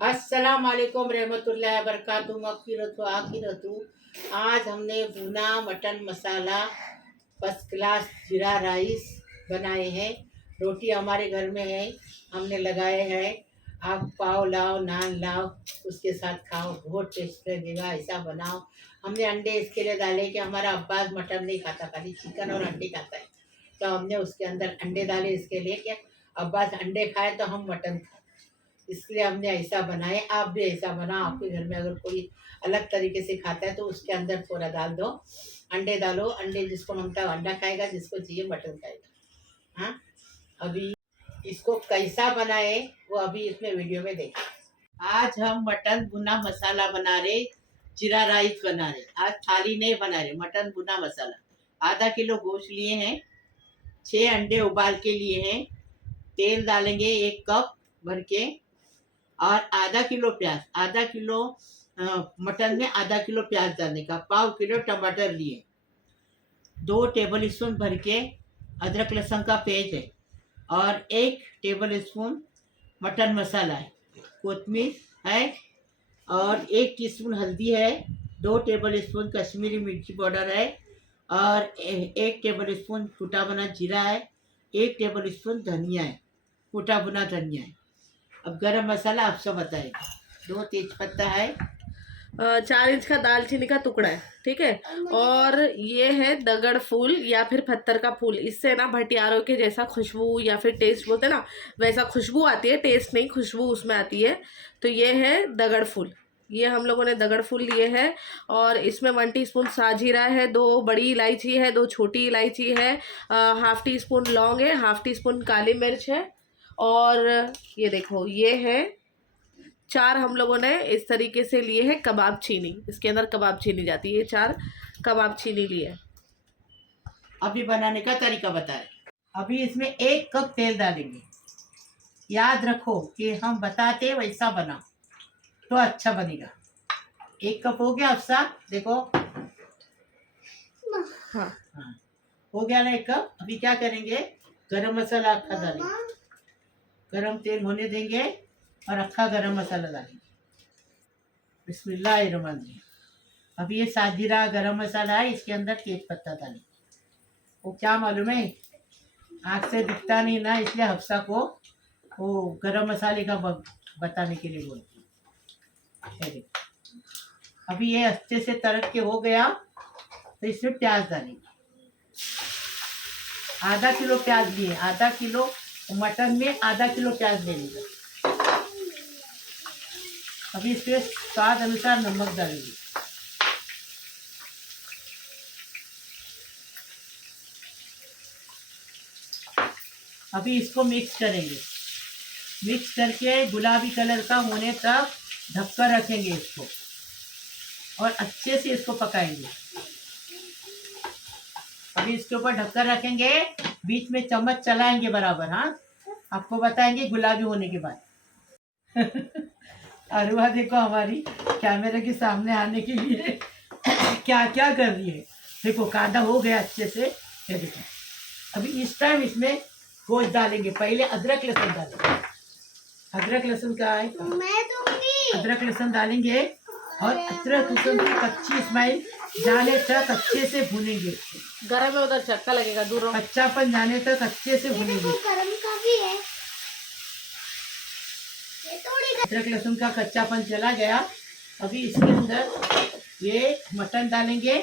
अस्सलाम वालेकुम रहमतुल्लाहि बरकातहू मग़फ़िरतु आखिरतु। आज हमने भुना मटन मसाला फर्स्ट क्लास जीरा राइस बनाए हैं। रोटी हमारे घर में है, हमने लगाए हैं। आप पाव लाओ, नान लाओ, उसके साथ खाओ, बहुत टेस्ट लगेगा। ऐसा बनाओ। हमने अंडे इसके लिए डाले कि हमारा अब्बास मटन नहीं खाता, खाली चिकन और अंडे खाता है। तो हमने उसके अंदर अंडे डाले इसके लिए कि अब्बास अंडे खाए तो हम मटन खाए, इसलिए हमने ऐसा बनाए। आप भी ऐसा बनाओ। आपके घर में अगर कोई अलग तरीके से खाता है तो उसके अंदर थोड़ा डाल दो, अंडे डालो। अंडे जिसको मांगता है अंडा खाएगा, जिसको चाहिए मटन खाएगा। हाँ, अभी इसको कैसा बनाए वो अभी इसमें वीडियो में देखें। आज हम मटन भुना मसाला बना रहे, जीरा राइस बना रहे। आज थाली नहीं बना रहे, मटन भुना मसाला। आधा किलो गोश्त लिए हैं, 6 अंडे उबाल के लिए हैं। तेल डालेंगे 1 कप भर के, और आधा किलो प्याज, आधा किलो मटन में आधा किलो प्याज डालने का। पाव किलो टमाटर लिए, 2 टेबल स्पून भर के अदरक लहसुन का पेस्ट है, और 1 टेबल स्पून मटन मसाला है, कोतमीर है, और 1 टीस्पून हल्दी है, 2 टेबल स्पून कश्मीरी मिर्ची पाउडर है, और 1 टेबल स्पून कुटा बना जीरा है, 1 टेबल स्पून धनिया है, कुटा बुना धनिया है। अब गरम मसाला आपसे बताएगा। 2 तेज पत्ता है, 4 इंच का दालचीनी का टुकड़ा है, ठीक है। और ये है दगड़ फूल या फिर पत्थर का फूल। इससे ना भटियारों के जैसा खुशबू या फिर टेस्ट बोलते हैं ना, वैसा खुशबू आती है, टेस्ट नहीं, खुशबू उसमें आती है। तो ये है दगड़ फूल, ये हम लोगों ने दगड़ फूल लिए हैं। और इसमें 1 टीस्पून साजीरा है, 2 बड़ी इलायची है, 2 छोटी इलायची है, हाफ टी स्पून लौंग है, हाफ टी स्पून काली मिर्च है। और ये देखो, ये है 4 हम लोगों ने इस तरीके से लिए हैं कबाब चीनी। इसके अंदर कबाब चीनी जाती है, 4 कबाब चीनी लिए। अभी बनाने का तरीका बताए। अभी इसमें 1 कप तेल डालेंगे। याद रखो कि हम बताते वैसा बनाओ तो अच्छा बनेगा। 1 कप हो गया अफसा, देखो। हाँ, हाँ, हो गया ना 1 कप। अभी क्या करेंगे, गरम मसाला अक्खा डालेंगे, गरम तेल होने देंगे और अक्खा गरम मसाला डालेंगे। बिस्मिल्लाहिर्रहमानिर्रहीम। अभी ये साजीरा गरम मसाला है, इसके अंदर तेज पत्ता डालेंगे। वो क्या मालूम है, आँख से दिखता नहीं ना, इसलिए हफ्सा को वो गरम मसाले का बताने के लिए बोलती है। अभी ये अच्छे से तड़क के हो गया तो इसमें प्याज डालेंगे। आधा किलो प्याज लिए, आधा किलो मटन में आधा किलो प्याज ले लीजिए। अभी इसमें स्वाद अनुसार नमक डालेंगे। अभी इसको मिक्स करेंगे, मिक्स करके गुलाबी कलर का होने तक ढककर रखेंगे इसको, और अच्छे से इसको पकाएंगे। अभी इसके ऊपर ढककर रखेंगे, बीच में चम्मच चलाएंगे बराबर। हाँ, आपको बताएंगे गुलाबी होने के बाद। अरुआ देखो हमारी कैमरे के सामने आने के लिए क्या क्या कर रही है। देखो कांदा हो गया अच्छे से, ये देखो। अभी इस टाइम इसमें गोश्त डालेंगे। पहले अदरक लहसुन डालेंगे, अदरक लहसुन का है, अदरक लहसुन डालेंगे, और अदरक लहसुन की कच्ची स्मेल जाने तक अच्छे से भूनेंगे। गरम है उधर, चक्का लगेगा, दूर रहो। कच्चापन जाने तक अच्छे से भूनेंगे। अदरक लहसुन का कच्चापन चला गया। अभी इसके अंदर ये मटन डालेंगे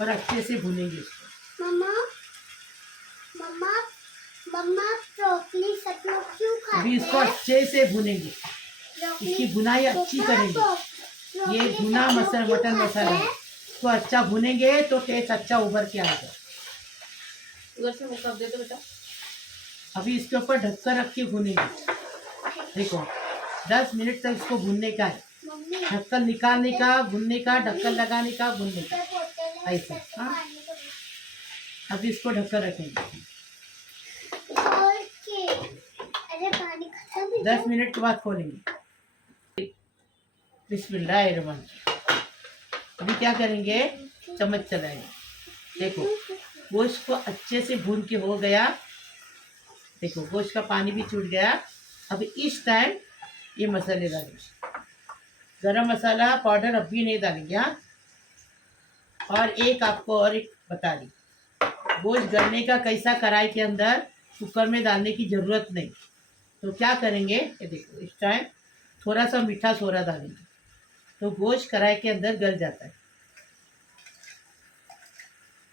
और अच्छे से भूनेंगे इसको। मम्मा मम्मा मम्मा ब्रोकली सब लोग क्यों खाते हैं? अभी इसको अच्छे से भूनेंगे, इसकी भुनाई अच्छी करेंगे। ये भुना मटन मसाला है, इसको अच्छा भुनेंगे तो टेस्ट अच्छा उभर के आएगा। उधर से मुक्का दे दो बेटा। अभी इसके ऊपर ढककर रख के भुनेंगे। देखो 10 मिनट तक इसको भूनने का है, ढक्कन निकालने का, भूनने का, ढक्कन लगाने का, भूनने का, ऐसा। हाँ, अभी इसको ढककर रखेंगे। 10 मिनट के बाद खोलेंगे। बिस्मिल्लाहिर्रहमानिर्रहीम। अभी क्या करेंगे, चम्मच चलाएंगे। देखो गोश्त को अच्छे से भून के हो गया। देखो गोश्त का पानी भी छूट गया। अभी इस टाइम ये मसाले डालेंगे। गरम मसाला पाउडर अभी नहीं डालेंगे। हाँ, और एक आपको और एक बता दी, गोश्त गलने का कैसा कढ़ाई के अंदर कुकर में डालने की ज़रूरत नहीं। तो क्या करेंगे, ये देखो इस टाइम थोड़ा सा मीठा सोडा डालेंगे तो गोश्त कढ़ाई के अंदर गल जाता है।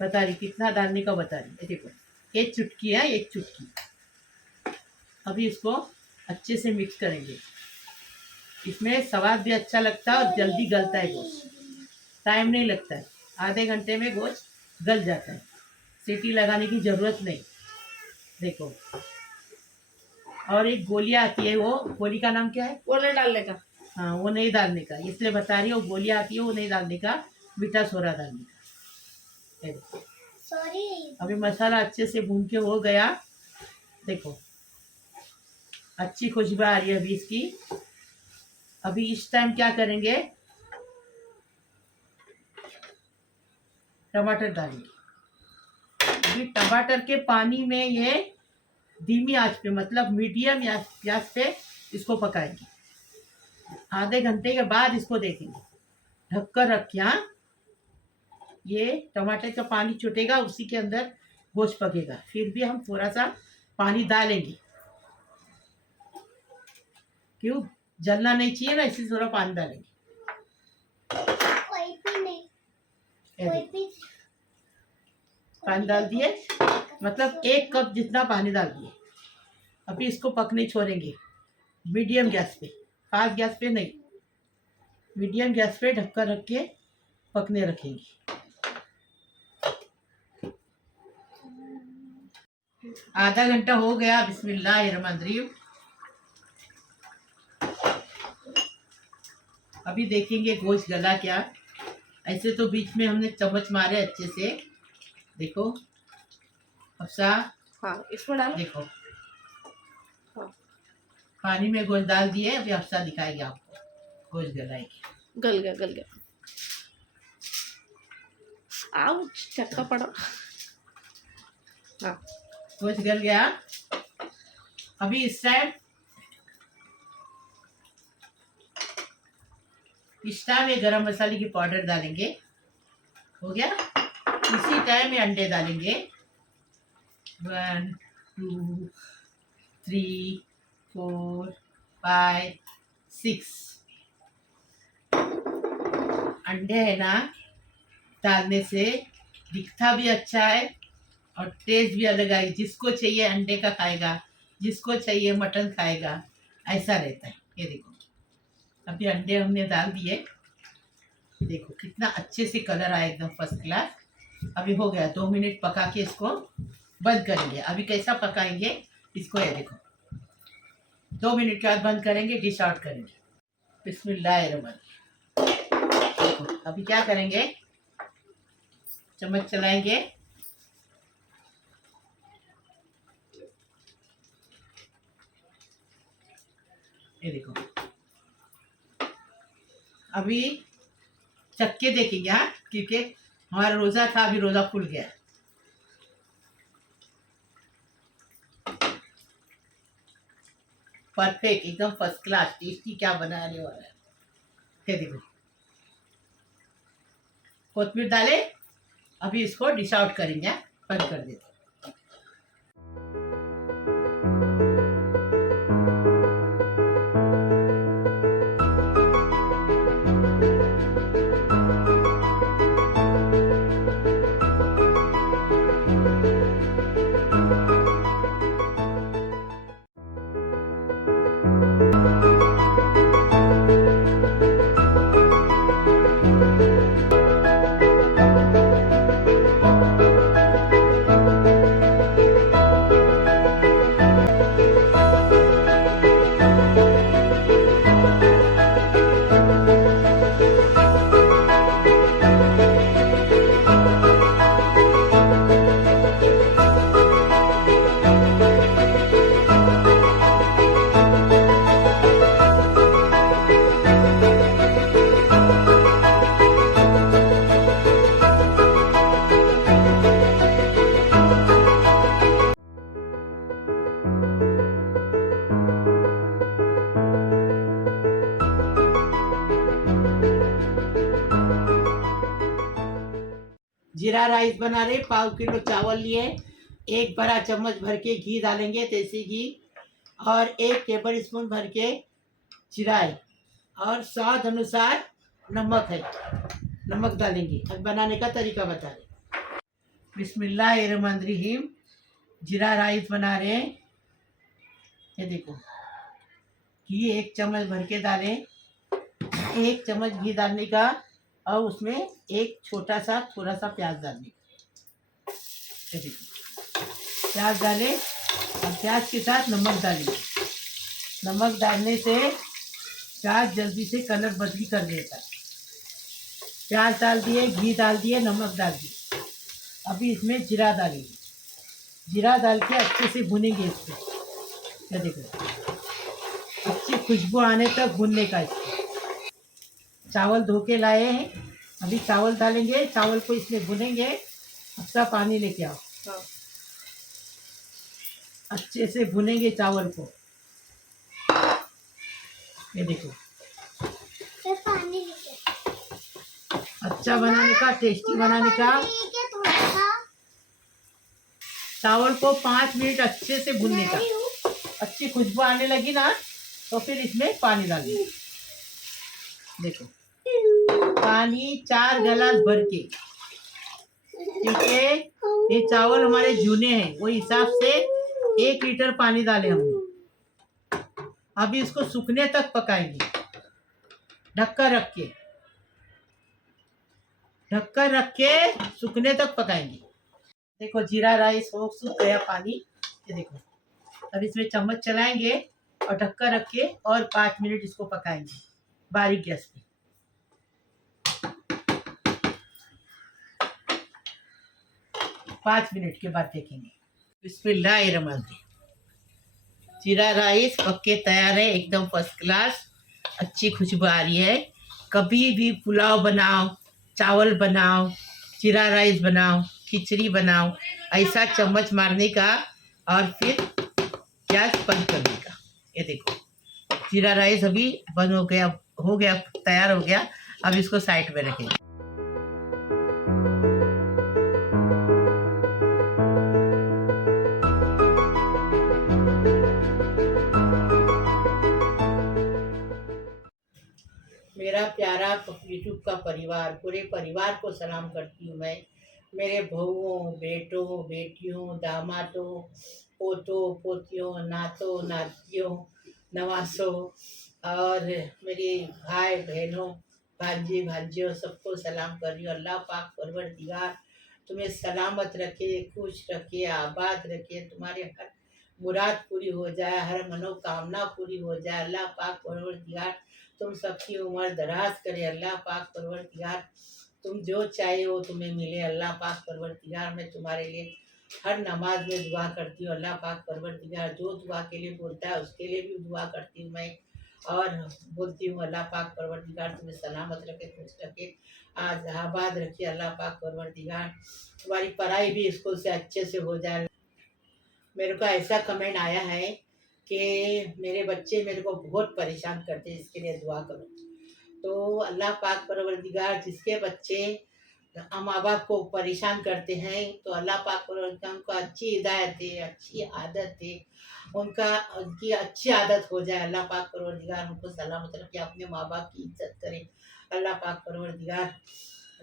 बता रही कितना डालने का बता रही। ये देखो एक चुटकी है, एक चुटकी। अभी इसको अच्छे से मिक्स करेंगे। इसमें स्वाद भी अच्छा लगता है और जल्दी गलता है गोश्त, टाइम नहीं लगता है। आधे घंटे में गोश्त गल जाता है, सीटी लगाने की ज़रूरत नहीं। देखो, और एक गोलियाँ आती है, वो गोली का नाम क्या है? वो नहीं डालने का। हाँ, वो नहीं डालने का, इसलिए बता रही हूँ। गोलियाँ आती है, वो नहीं डालने का, मीठा सोडा डालने का। ये देखो, सॉरी। अभी मसाला अच्छे से भून के हो गया। देखो अच्छी खुशबू आ रही है अभी इसकी। अभी इस टाइम क्या करेंगे, टमाटर डालेंगे। अभी टमाटर के पानी में ये धीमी आंच पे, मतलब मीडियम गैस पे इसको पकाएंगे। आधे घंटे के बाद इसको देखेंगे, ढककर रखिए। हाँ, ये टमाटर का पानी छूटेगा, उसी के अंदर गोश्त पकेगा। फिर भी हम थोड़ा सा पानी डालेंगे, क्यों जलना नहीं चाहिए ना, इसलिए थोड़ा पानी डालेंगे। कोई भी नहीं, ये कोई देखो, भी पानी डाल दिए, मतलब 1 कप जितना पानी डाल दिए। अभी इसको पकने छोड़ेंगे मीडियम गैस पे, फास्ट गैस पे नहीं, मीडियम गैस पे ढककर रख के पकने रखेंगे। आधा घंटा हो गया। बिस्मिल्लाहिर्रहमानिर्रहीम। अभी देखेंगे गोश्त गला क्या। ऐसे तो बीच में हमने चम्मच मारे अच्छे से। देखो अफसा, हाँ, इसमें डालो। देखो हाँ, पानी में गोश्त डाल दिए। अभी अफसा दिखाएगी आपको गोश्त गलाएगी। गल गया, गल गया। आउच, चक्का पड़ा। हाँ, गोश्त गल गया। अभी इस टाइम ये गरम मसाले की पाउडर डालेंगे। हो गया। इसी टाइम में अंडे डालेंगे। 1 2 3 4 5 6 अंडे है ना, डालने से दिखता भी अच्छा है और टेस्ट भी अलग आएगी। जिसको चाहिए अंडे का खाएगा, जिसको चाहिए मटन खाएगा, ऐसा रहता है। ये देखो अभी अंडे हमने डाल दिए। देखो कितना अच्छे से कलर आया, एकदम फर्स्ट क्लास। अभी हो गया। 2 मिनट पका के इसको बंद करेंगे। अभी कैसा पकाएंगे इसको, ये देखो 2 मिनट के बाद बंद करेंगे, डिश आउट करेंगे। बिस्मिल्लाहिर्रहमानिर्रहीम। देखो अभी क्या करेंगे, चम्मच चलाएंगे। ये देखो अभी चक्के देखेंगे। हाँ, क्योंकि हमारा रोज़ा था, अभी रोज़ा खुल गया। परफेक्ट, एकदम फर्स्ट क्लास टेस्टी क्या बनाने वाला है। ये देखो कोथिमीर डाले। अभी इसको डिश आउट करेंगे, बंद कर देते। जीरा राइस बना रहे, 1/4 किलो चावल लिए, 1 बड़ा चम्मच भर के घी डालेंगे, देसी घी, और 1 टेबल स्पून भर के जीरा है, और स्वाद अनुसार नमक है, नमक डालेंगे। अब बनाने का तरीका बता रहे। बिस्मिल्लाहिर्रहमानिर्रहीम। जीरा राइस बना रहे हैं। ये देखो, घी 1 चम्मच भर के डालें, 1 चम्मच घी डालने का, और उसमें एक छोटा सा थोड़ा सा प्याज डालने का। ये देखो, प्याज डालें, और प्याज के साथ नमक डालेंगे। नमक डालने से प्याज जल्दी से कलर बदली कर देता है। प्याज डाल दिए, घी डाल दिए, नमक डाल दिए। अभी इसमें जीरा डालेंगे। जीरा डाल के अच्छे से भुनेंगे इसको। ये देखो, अच्छी खुशबू आने तक भुनने का इसको। चावल धो के लाए हैं, अभी चावल डालेंगे, चावल को इसमें भुनेंगे। अच्छा पानी लेके आओ। हाँ। अच्छे से भुनेंगे चावल को। ये देखो, फिर पानी लेके अच्छा बनाने का, टेस्टी बनाने का। लेके थोड़ा सा चावल को 5 मिनट अच्छे से भुनने का। मैं हूँ। अच्छी खुशबू आने लगी ना, तो फिर इसमें पानी डालेंगे। देखो, पानी 4 गिलास भर के, क्योंकि ये चावल हमारे जूने हैं, वो हिसाब से 1 लीटर पानी डाले हमने। अभी इसको सूखने तक पकाएंगे, ढक्कन रख के, ढक्कन रख के सूखने तक पकाएंगे। देखो, जीरा राइस हो सूख गया पानी। ये देखो, अब इसमें चम्मच चलाएंगे और ढक्कन रख के और 5 मिनट इसको पकाएंगे बारीक गैस पे। पाँच मिनट के बाद देखेंगे। बिस्मिल्लाहिर्रहमानिर्रहीम। जीरा राइस पक के तैयार है, एकदम फर्स्ट क्लास। अच्छी खुशबू आ रही है। कभी भी पुलाव बनाओ, चावल बनाओ, जीरा राइस बनाओ, खिचड़ी बनाओ, ऐसा चम्मच मारने का और फिर गैस बंद करने का। ये देखो, जीरा राइस अभी बंद हो गया, तैयार हो गया। अब इसको साइड में रखेंगे। मेरा प्यारा यूट्यूब का परिवार, पूरे परिवार को सलाम करती हूँ मैं। मेरे बहुओं, बेटों, बेटियों, दामादों, पोतों, पोतियों, नातों, नातियों, नवासों, और मेरे भाई बहनों, भांजी भांजियों, सबको सलाम कर रही हूँ। अल्लाह पाक परवरदिगार तुम्हें सलामत रखे, खुश रखे, आबाद रखे, तुम्हारे हर मुराद पूरी हो जाए, हर मनोकामना पूरी हो जाए। अल्लाह पाक परवरदिगार तुम सबकी उम्र दराज करे। अल्लाह पाक परवरदिगार तुम जो चाहे वो तुम्हें मिले। अल्लाह पाक परवरदिगार मैं तुम्हारे लिए हर नमाज में दुआ करती हूँ। अल्लाह पाक परवरदिगार जो दुआ के लिए बोलता है उसके लिए भी दुआ करती हूँ मैं, और बोलती हूँ अल्लाह पाक परवरदिगार तुम्हें सलामत रखे, खुश रखे, आज आबाद रखिए। अल्लाह पाक परवरदिगार तुम्हारी पढ़ाई भी स्कूल से अच्छे से हो जाए। मेरे को ऐसा कमेंट आया है कि मेरे बच्चे मेरे को बहुत परेशान करते हैं, इसके लिए दुआ करो। तो अल्लाह पाक परवरदिगार जिसके बच्चे माँ बाप को परेशान करते हैं, तो अल्लाह पाक परवरदिगार उनको अच्छी हिदायत दे, अच्छी आदत दे, उनकी अच्छी आदत हो जाए। अल्लाह पाक परवरदिगार उनको सलामत रखे, अपने माँ बाप की इज्जत करें। अल्लाह पाक परवरदिगार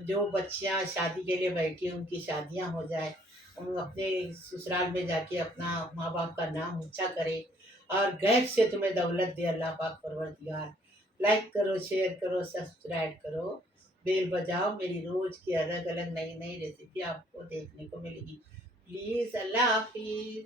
जो बच्चियाँ शादी के लिए बैठी हैं उनकी शादियाँ हो जाए, उन अपने ससुराल में जाके अपना माँ बाप का नाम ऊंचा करे, और गैब से तुम्हें दौलत दे। अल्लाह पाक परवरदिगार लाइक करो, शेयर करो, सब्सक्राइब करो, बेल बजाओ। मेरी रोज़ की अलग अलग नई नई रेसिपी आपको देखने को मिलेगी। प्लीज़, अल्लाह हाफिज़।